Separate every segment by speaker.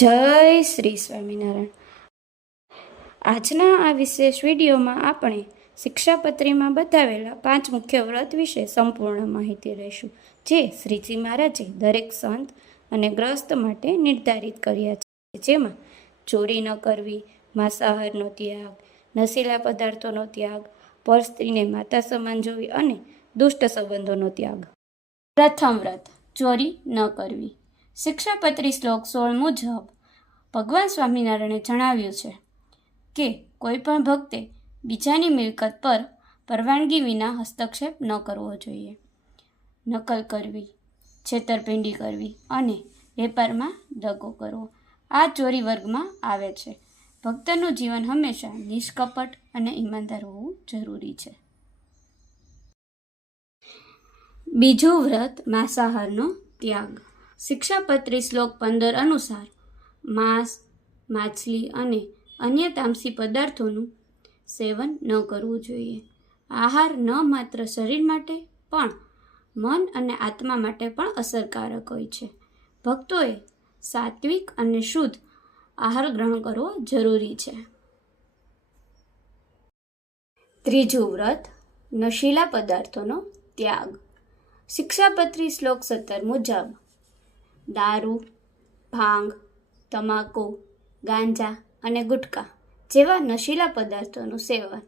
Speaker 1: જય શ્રી સ્વામિનારાયણ. આજના આ વિશેષ વિડીયોમાં આપણે શિક્ષાપત્રીમાં બતાવેલા પાંચ મુખ્ય વ્રત વિશે સંપૂર્ણ માહિતી લઈશું જે શ્રીજી મહારાજે દરેક સંત અને ગ્રસ્ત માટે નિર્ધારિત કર્યા છે. જેમાં ચોરી ન કરવી, માંસાહારનો ત્યાગ, નશીલા પદાર્થોનો ત્યાગ, પર સ્ત્રીને માતા સમાન જોવી અને દુષ્ટ સંબંધોનો ત્યાગ. પ્રથમ વ્રત, ચોરી ન કરવી. શિક્ષાપત્રી શ્લોક સોળ મુજબ ભગવાન સ્વામિનારાયણે જણાવ્યું છે કે કોઈપણ ભક્તે બીજાની મિલકત પર પરવાનગી વિના હસ્તક્ષેપ ન કરવો જોઈએ. નકલ કરવી, છેતરપિંડી કરવી અને વેપારમાં દગો કરવો આ ચોરી વર્ગમાં આવે છે. ભક્તનું જીવન હંમેશા નિષ્કપટ અને ઈમાનદાર હોવું જરૂરી છે. બીજું વ્રત માંસાહારનો ત્યાગ. શિક્ષાપત્રી શ્લોક પંદર અનુસાર માંસ, માછલી અને અન્ય તામસી પદાર્થોનું સેવન ન કરવું જોઈએ. આહાર ન માત્ર શરીર માટે પણ મન અને આત્મા માટે પણ અસરકારક હોય છે. ભક્તોએ સાત્વિક અને શુદ્ધ આહાર ગ્રહણ કરવો જરૂરી છે. ત્રીજું વ્રત, નશીલા પદાર્થોનો ત્યાગ. શિક્ષાપત્રી શ્લોક સત્તર મુજબ દારૂ, ભાંગ તમાકુ, ગાંજા અને ગુટકા જેવા નશીલા પદાર્થોનું સેવન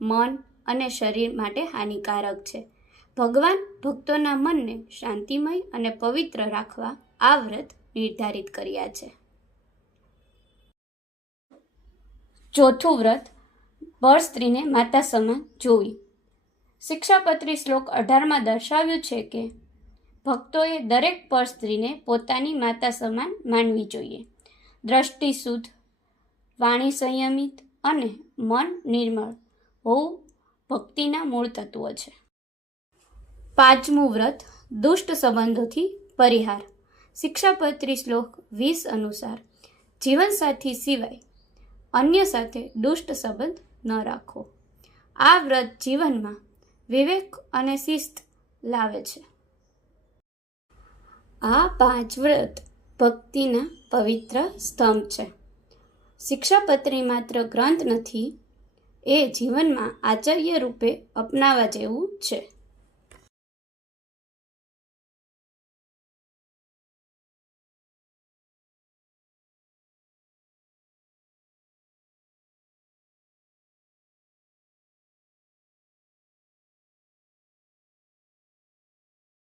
Speaker 1: મન અને શરીર માટે હાનિકારક છે. ભગવાન ભક્તોના મનને શાંતિમય અને પવિત્ર રાખવા આ વ્રત નિર્ધારિત કર્યા છે. ચોથું વ્રત પર સ્ત્રીને માતા સમાન જોવી. શિક્ષાપત્રી શ્લોક અઢારમાં દર્શાવ્યું છે કે ભક્તોએ દરેક પર સ્ત્રીને પોતાની માતા સમાન માનવી જોઈએ. દ્રષ્ટિ શુદ્ધ, વાણી સંયમિત અને મન નિર્મળ હોવું ભક્તિના મૂળ તત્વો છે. પાંચમું વ્રત, દુષ્ટ સંબંધોથી પરિહાર. શિક્ષાપત્રી શ્લોક વીસ અનુસાર જીવનસાથી સિવાય અન્ય સાથે દુષ્ટ સંબંધ ન રાખો. આ વ્રત જીવનમાં વિવેક અને શિસ્ત લાવે છે. આ પાંચ વ્રત ભક્તિના પવિત્ર સ્તંભ છે. શિક્ષાપત્રી માત્ર ગ્રંથ નથી, એ જીવનમાં આચાર્ય રૂપે અપનાવવા જેવું છે.